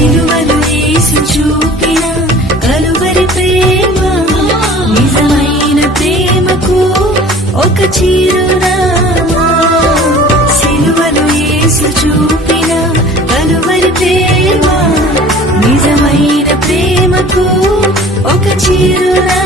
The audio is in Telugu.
సిలువలో యేసు చూపిన కలువరి ప్రేమ నిజమైన ప్రేమకు ఒక చిరునామా. సిలువలో యేసు చూపిన కలువరి ప్రేమ నిజమైన ప్రేమకు ఒక చిరునామా.